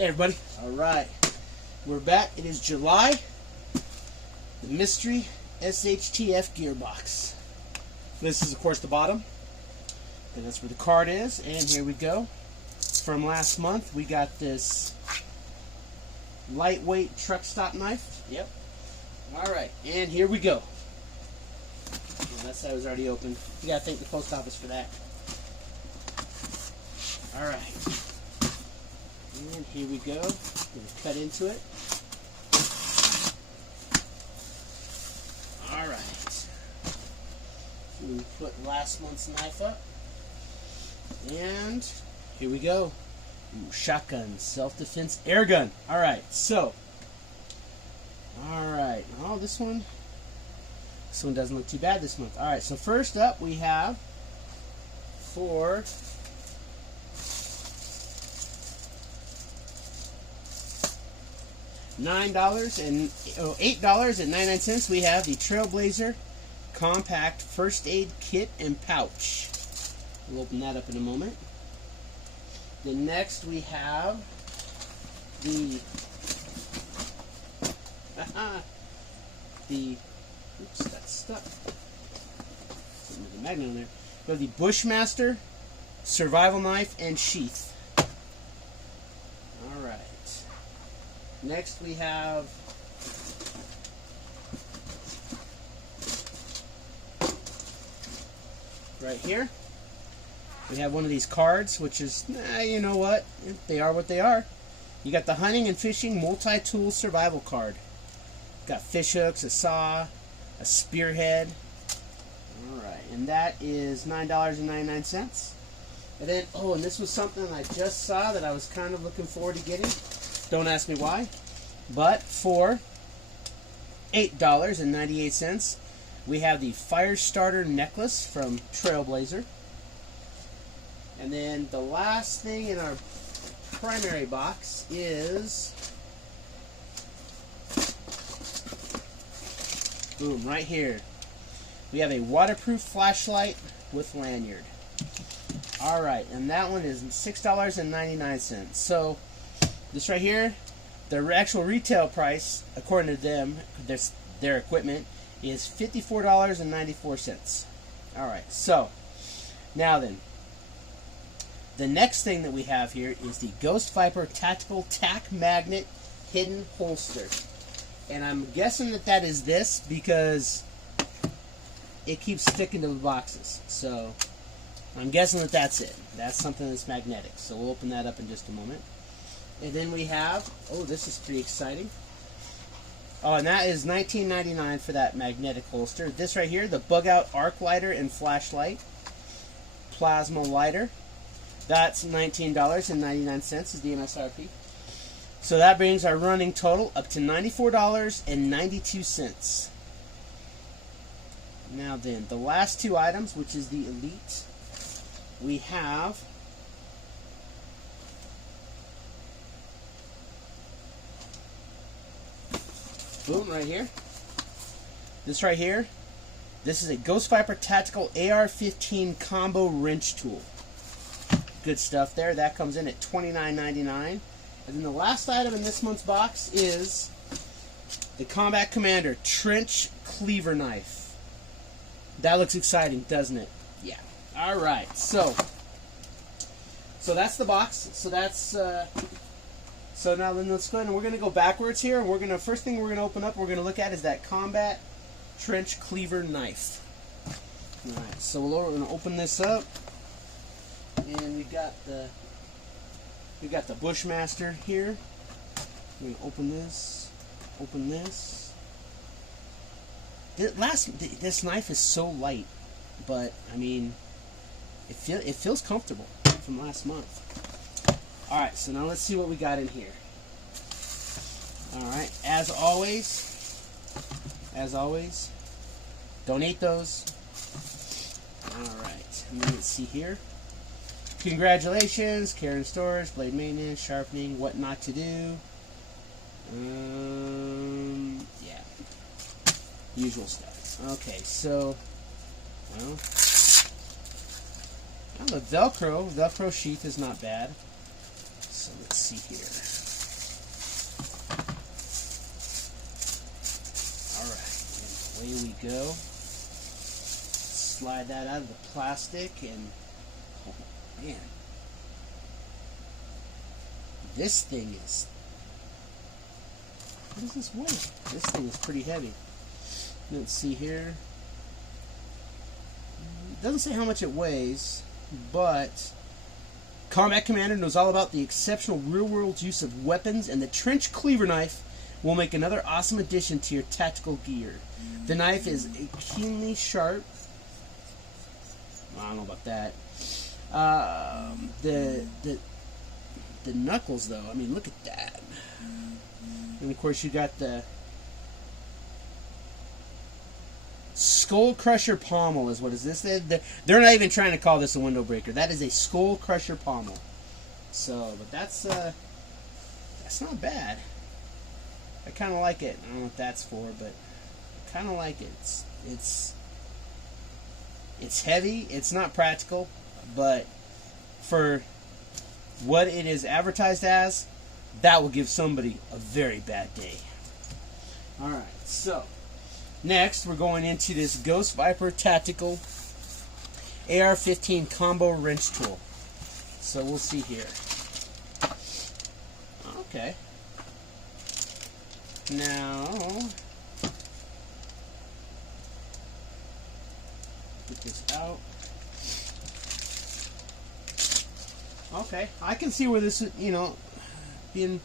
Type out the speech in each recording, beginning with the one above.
Hey everybody. Alright. We're back. It is July. The mystery SHTF gearbox. This is of course the bottom. And that's where the card is. And here we go. From last month we got this lightweight truck stop knife. Yep. Alright. And here we go. Well, that side was already open. You gotta thank the post office for that. Alright. And here we go. Gonna cut into it. Alright. We put last month's knife up. And here we go. Ooh, shotgun, self-defense, air gun. Alright, so. Alright. Oh, this one doesn't look too bad this month. Alright, so first up we have for $8.99 we have the Trailblazer Compact First Aid Kit and Pouch. We'll open that up in a moment. Then next we have the oops, that's stuck. Something with the magnet on there. We have the Bushmaster Survival Knife and Sheath. Alright. Next we have right here. We have one of these cards, which is, you know what? They are what they are. You got the Hunting and Fishing Multi-Tool Survival Card. Got fish hooks, a saw, a spearhead. Alright, and that is $9.99. And then, oh, and this was something I just saw that I was kind of looking forward to getting. Don't ask me why. But for $8.98, we have the Firestarter Necklace from Trailblazer. And then the last thing in our primary box is, boom, right here. We have a waterproof flashlight with lanyard. Alright, and that one is $6.99. So, this right here, the actual retail price, according to them, their equipment, is $54.94. Alright, so, now then, the next thing that we have here is the Ghost Viper Tactical Tack Magnet Hidden Holster. And I'm guessing that that is this because it keeps sticking to the boxes. So, I'm guessing that that's it. That's something that's magnetic. So we'll open that up in just a moment. And then we have, oh, this is pretty exciting. Oh, and that is $19.99 for that magnetic holster. This right here, the Bugout Archlighter and Flashlight Plasma Lighter. That's $19.99 is the MSRP. So that brings our running total up to $94.92. Now then, the last two items, which is the Elite, we have boom, right here. This right here, this is a Ghost Viper Tactical AR-15 Combo Wrench Tool. Good stuff there. That comes in at $29.99. And then the last item in this month's box is the Combat Commander Trench Cleaver Knife. That looks exciting, doesn't it? Yeah. Alright, so that's the box. So that's so now then let's go ahead and we're gonna go backwards here, and we're gonna first thing we're gonna open up, we're gonna look at is that Combat Trench Cleaver Knife. Alright, so we're gonna open this up. And we got the Bushmaster here. We're gonna open this. Open this. This knife is so light, but I mean, it feels comfortable from last month. All right, so now let's see what we got in here. All right, as always, donate those. All right, let's see here. Congratulations, care and storage, blade maintenance, sharpening, what not to do. Yeah. Usual stuff. Okay, so, well, the Velcro sheath is not bad. So let's see here. Away we go. Slide that out of the plastic, and oh man, this thing is, what does this weigh? This thing is pretty heavy. Let's see here. It doesn't say how much it weighs, but Combat Commander knows all about the exceptional real-world use of weapons, and the trench cleaver knife will make another awesome addition to your tactical gear. The knife is keenly sharp. I don't know about that. The knuckles, though, I mean, look at that. And of course, you got the Skull Crusher Pommel is what is this? They're not even trying to call this a window breaker. That is a Skull Crusher Pommel. So, but that's not bad. I kind of like it. I don't know what that's for, but I kind of like it. It's heavy. It's not practical, but for what it is advertised as, that will give somebody a very bad day. Alright, so next we're going into this Ghost Viper Tactical AR-15 Combo Wrench Tool. So we'll see here. Okay. Now, get this out. Okay, I can see where this is, you know, being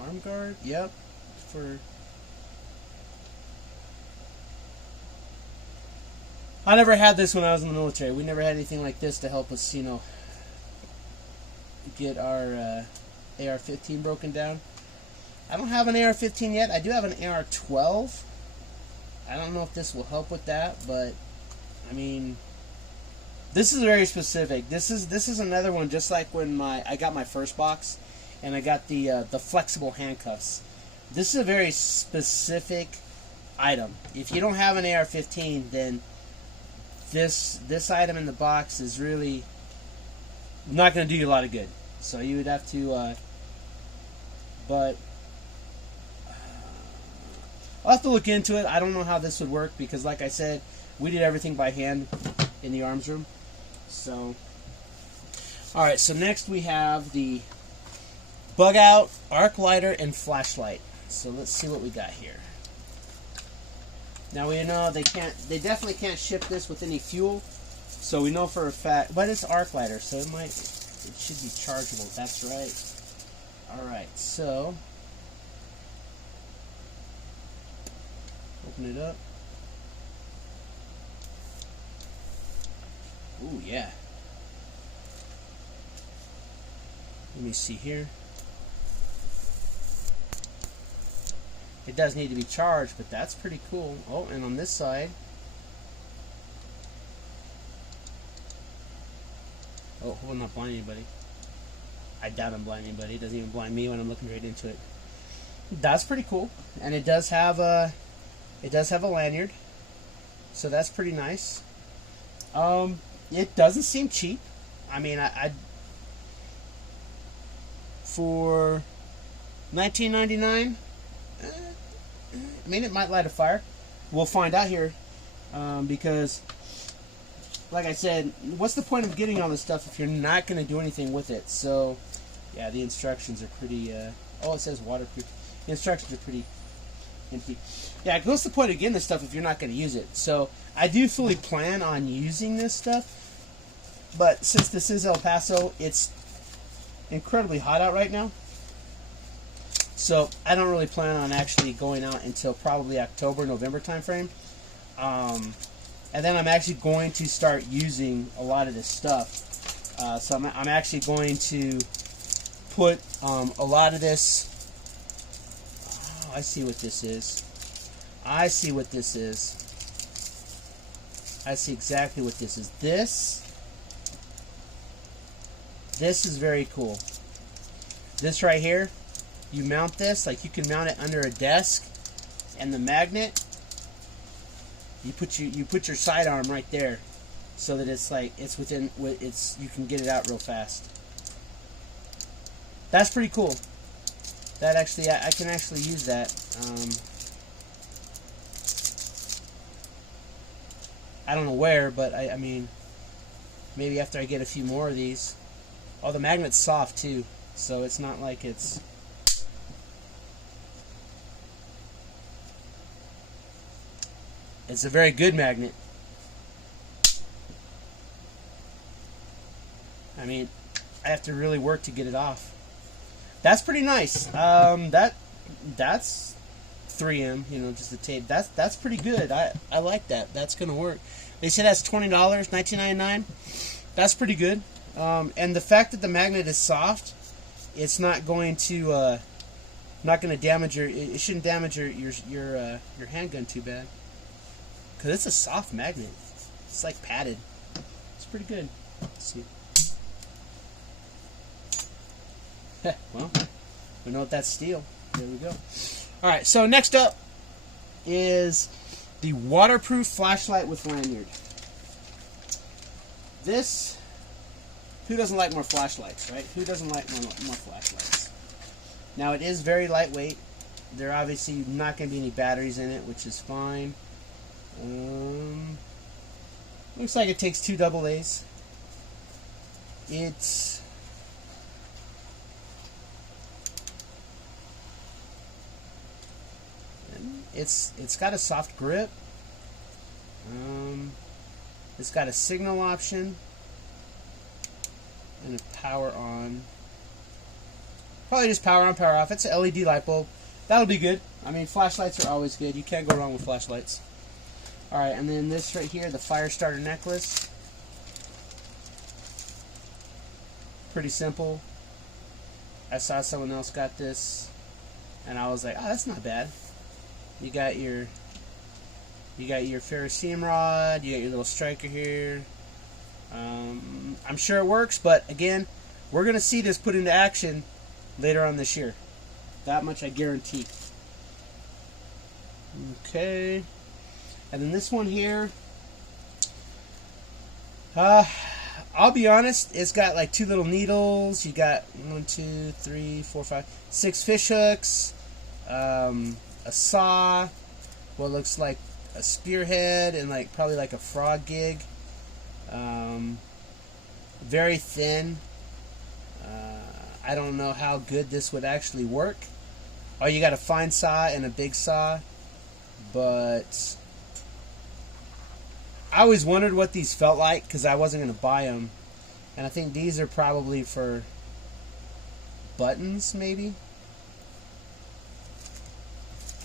arm guard. Yep, for I never had this when I was in the military. We never had anything like this to help us, you know, get our AR-15 broken down. I don't have an AR-15 yet. I do have an AR-12. I don't know if this will help with that, but I mean, this is very specific. This is another one, just like when I got my first box, and I got the flexible handcuffs. This is a very specific item. If you don't have an AR-15, then this item in the box is really not going to do you a lot of good. So you would have to, but I'll have to look into it. I don't know how this would work because, like I said, we did everything by hand in the arms room. So, all right. So next we have the Bugout, Archlighter, and Flashlight. So let's see what we got here. Now we know they definitely can't ship this with any fuel. So we know for a fact, but it's Archlighter, so it should be chargeable. That's right. All right. So open it up. Ooh, yeah. Let me see here. It does need to be charged, but that's pretty cool. Oh, and on this side. Oh, hope I'm not blinding anybody. I doubt I'm blinding anybody. It doesn't even blind me when I'm looking right into it. That's pretty cool. And it does have a lanyard. So that's pretty nice. It doesn't seem cheap. I mean, for $19.99, I mean, it might light a fire. We'll find out here, because, like I said, what's the point of getting all this stuff if you're not going to do anything with it? So, yeah, the instructions are pretty. Oh, it says waterproof. The instructions are pretty empty. Yeah, what's the point of getting this stuff if you're not going to use it? So, I do fully plan on using this stuff, but since this is El Paso, it's incredibly hot out right now. So I don't really plan on actually going out until probably October, November timeframe. And then I'm actually going to start using a lot of this stuff. So I'm actually going to put a lot of this. Oh, I see what this is. I see what this is. I see exactly what this is. This is very cool. This right here, you mount this, like you can mount it under a desk, and the magnet, you put your sidearm right there, so that it's like you can get it out real fast. That's pretty cool. That actually, I can actually use that. I don't know where, but I mean, maybe after I get a few more of these. Oh, the magnet's soft too, so it's not like it's... It's a very good magnet. I mean, I have to really work to get it off. That's pretty nice. That's 3M, you know, just the tape. That's pretty good. I like that. That's gonna work. They say that's $20, $19.99. That's pretty good. And the fact that the magnet is soft, it's not going to damage your. It shouldn't damage your handgun too bad. Cause it's a soft magnet. It's like padded. It's pretty good. Let's see. Well, we know that's steel. There we go. All right. So next up is the waterproof flashlight with lanyard. This. Who doesn't like more flashlights, right? Who doesn't like more flashlights? Now it is very lightweight. There are obviously not going to be any batteries in it, which is fine. Looks like it takes 2 AA's. It's got a soft grip. It's got a signal option and a power on. Probably just power on, power off. It's an LED light bulb. That'll be good. I mean, flashlights are always good. You can't go wrong with flashlights. Alright, and then this right here, the Firestarter Necklace. Pretty simple. I saw someone else got this, and I was like, oh, that's not bad. You got your ferrocerium rod, you got your little striker here. I'm sure it works, but again, we're going to see this put into action later on this year. That much I guarantee. Okay. And then this one here, I'll be honest, it's got like 2 little needles. You got 1, 2, 3, 4, 5, 6 fish hooks, a saw, what looks like a spearhead, and like probably like a frog gig. Very thin. I don't know how good this would actually work. Oh, you got a fine saw and a big saw, but I always wondered what these felt like because I wasn't going to buy them, and I think these are probably for buttons, maybe.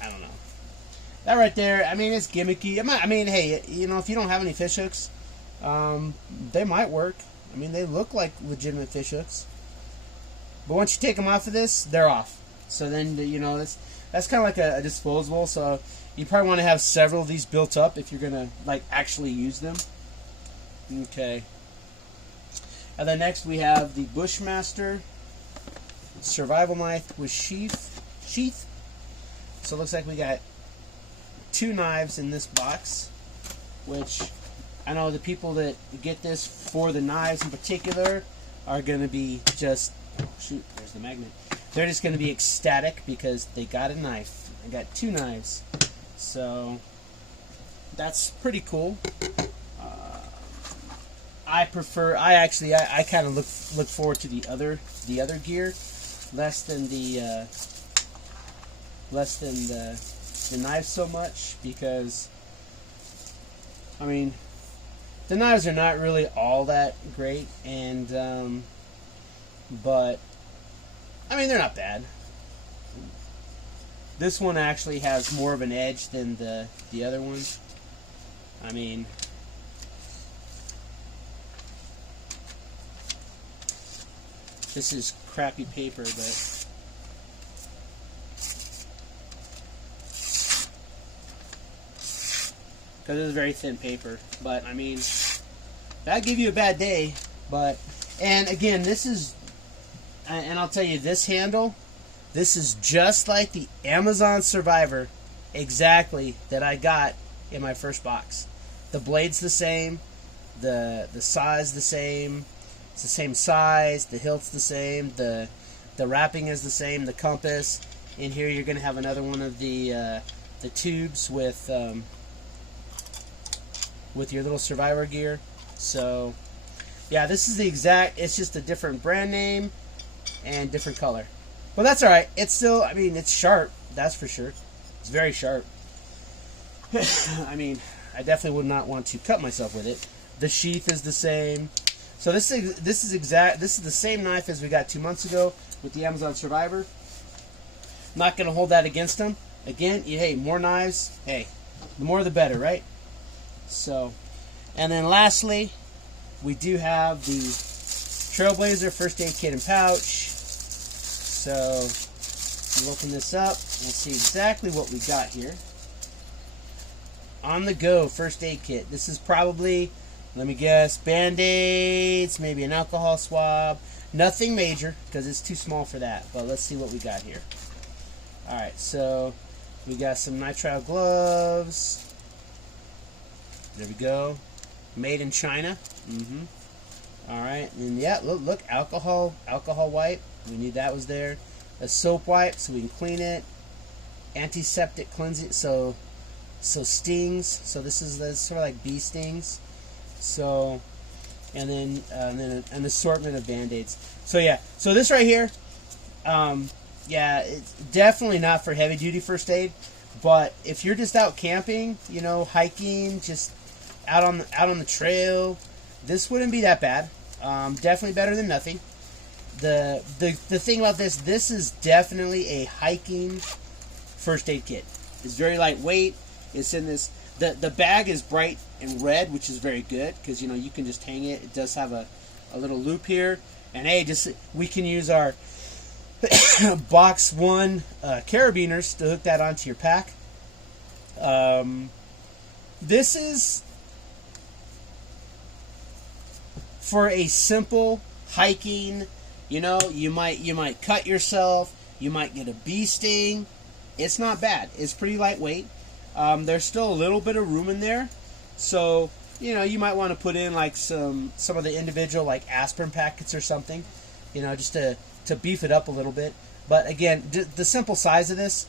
I don't know. That right there, I mean, it's gimmicky. I mean, hey, you know, if you don't have any fish hooks, they might work. I mean, they look like legitimate fish hooks. But once you take them off of this, they're off. So then, you know, that's kind of like a disposable. So you probably want to have several of these built up if you're going to, like, actually use them. Okay. And then next we have the Bushmaster survival knife with sheath. So it looks like we got 2 knives in this box, which I know the people that get this for the knives in particular are going to be just, oh shoot, there's the magnet. They're just going to be ecstatic because they got a knife. They got 2 knives. So that's pretty cool. I kind of look forward to the other gear less than the knives so much, because I mean the knives are not really all that great, and but I mean they're not bad. This one actually has more of an edge than the other one. I mean, this is crappy paper, but because it's very thin paper. But I mean, that'd give you a bad day. But, and again, this is, and I'll tell you, this handle, this is just like the Amazon Survivor, exactly, that I got in my first box. The blade's the same, the saw is the same, it's the same size, the hilt's the same, the The wrapping is the same. The compass. In here, you're going to have another one of the tubes with your little survivor gear. So, yeah, this is the exact. It's just a different brand name and different color. But that's all right. It's still. I mean, it's sharp. That's for sure. It's very sharp. I mean, I definitely would not want to cut myself with it. The sheath is the same. So this is the same knife as we got 2 months ago with the Amazon Survivor. Not going to hold that against them. Again, hey, more knives. Hey, the more the better, right? So, and then lastly, we do have the Trailblazer First Aid Kit and Pouch. So, we'll open this up. We'll see exactly what we got here. On the go First Aid Kit. This is probably, let me guess, Band-Aids, maybe an alcohol swab. Nothing major, because it's too small for that. But let's see what we got here. Alright, so we got some nitrile gloves. There we go. Made in China. Alright, and yeah, look, alcohol wipe. We knew that was there. A soap wipe so we can clean it. Antiseptic cleansing, so stings. So this is sort of like bee stings. So, and then an assortment of Band-Aids. So yeah, so this right here, yeah, it's definitely not for heavy duty first aid, but if you're just out camping, you know, hiking, just out on the trail, this wouldn't be that bad. Definitely better than nothing. The thing about this is definitely a hiking first aid kit. It's very lightweight. It's in this. The bag is bright and red, which is very good because, you know, you can just hang it. It does have a little loop here, and hey, we can use our box 1 carabiners to hook that onto your pack. This is for a simple hiking. You know, you might cut yourself. You might get a bee sting. It's not bad. It's pretty lightweight. There's still a little bit of room in there, so you know you might want to put in like some of the individual like aspirin packets or something, you know, just to beef it up a little bit. But again, the simple size of this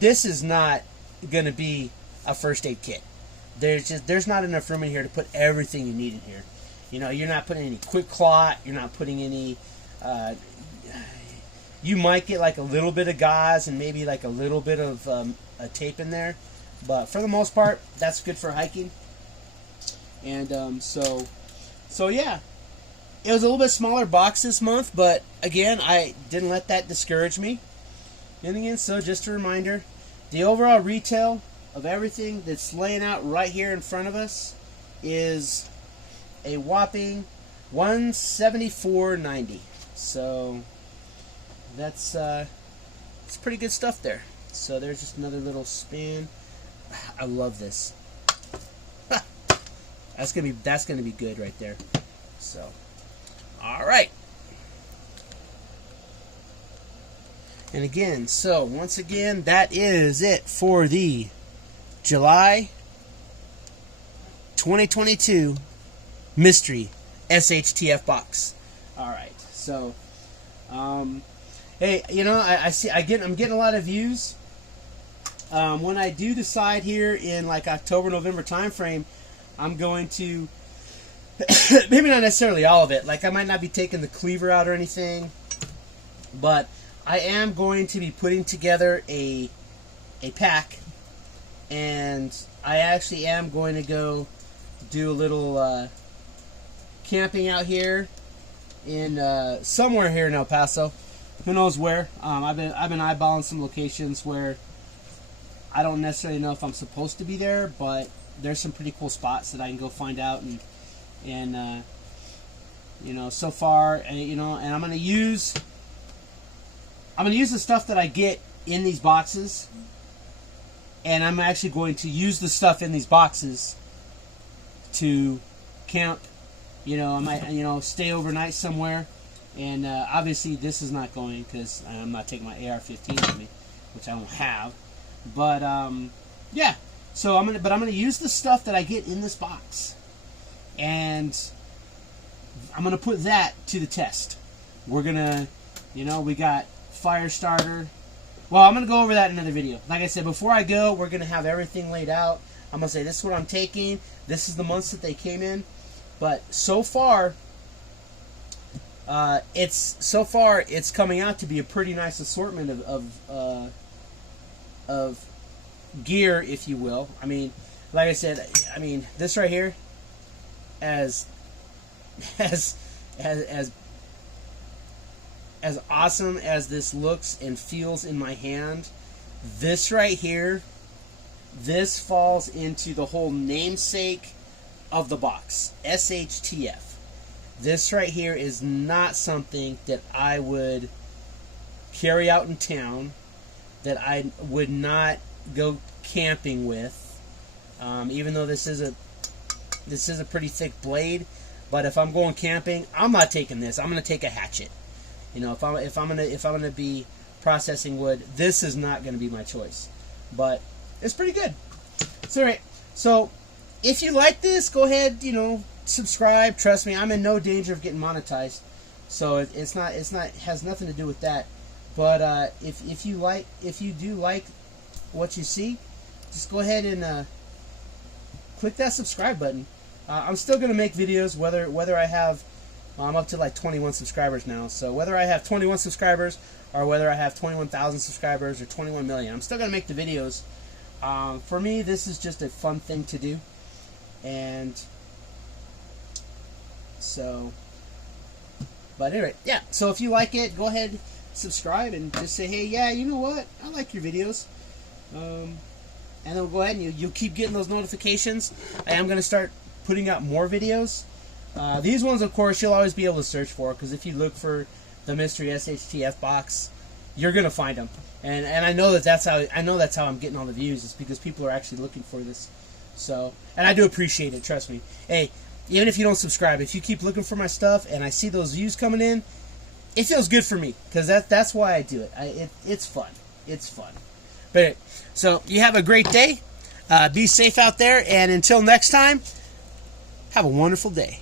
is not going to be a first aid kit. There's not enough room in here to put everything you need in here. You know, you're not putting any quick clot. You're not putting any. You might get like a little bit of gauze and maybe like a little bit of a tape in there, but for the most part, that's good for hiking. And so yeah, it was a little bit smaller box this month, but again, I didn't let that discourage me. And again, so just a reminder, the overall retail of everything that's laying out right here in front of us is a whopping $174.90. So that's it's pretty good stuff there. So there's just another little spin. I love this. That's gonna be good right there. So, all right. And again, so once again, that is it for the July 2022 mystery SHTF box. All right. So, hey, you know, I'm getting a lot of views. When I do decide here in like October, November time frame, I'm going to maybe not necessarily all of it. Like I might not be taking the Cleaver out or anything, but I am going to be putting together a pack, and I actually am going to go do a little camping out here in somewhere here in El Paso. Who knows where? I've been eyeballing some locations where I don't necessarily know if I'm supposed to be there, but there's some pretty cool spots that I can go find out, and you know, so far, you know, and I'm gonna use the stuff that I get in these boxes, and I'm actually going to use the stuff in these boxes to camp. You know, I might, you know, stay overnight somewhere, and obviously this is not going because I'm not taking my AR-15 with me, which I don't have. But yeah, so I'm gonna use the stuff that I get in this box, and I'm gonna put that to the test. We're gonna You know, we got Firestarter. Well, I'm going to go over that in another video. Like I said, before I go, we're going to have everything laid out. I'm going to say this is what I'm taking. This is the months that they came in. But so far, it's coming out to be a pretty nice assortment of gear, if you will. I mean, like I said, I mean, this right here, as awesome as this looks and feels in my hand, this right here, this falls into the whole namesake of the box, SHTF. This right here is not something that I would carry out in town, that I would not go camping with, even though this is a pretty thick blade. But if I'm going camping, I'm not taking this. I'm going to take a hatchet. You know, if I'm gonna be processing wood, this is not going to be my choice. But it's pretty good. So, alright. So if you like this, go ahead, you know, subscribe. Trust me, I'm in no danger of getting monetized. So it's not has nothing to do with that. But if you do like what you see, just go ahead and click that subscribe button. I'm still going to make videos whether I have, I'm up to like 21 subscribers now, so whether I have 21 subscribers or whether I have 21,000 subscribers or 21 million, I'm still going to make the videos. For me, this is just a fun thing to do, and so, but anyway, yeah, so if you like it, go ahead, subscribe, and just say, hey, yeah, you know what, I like your videos. And then we'll go ahead and you'll keep getting those notifications. I am going to start putting out more videos. These ones, of course, you'll always be able to search for, because if you look for the mystery SHTF box, you're going to find them. And I know that's how I'm getting all the views, is because people are actually looking for this. So, and I do appreciate it, trust me. Hey, even if you don't subscribe, if you keep looking for my stuff and I see those views coming in, it feels good for me, because that's why I do it. It's fun. It's fun. But so you have a great day. Be safe out there, and until next time, have a wonderful day.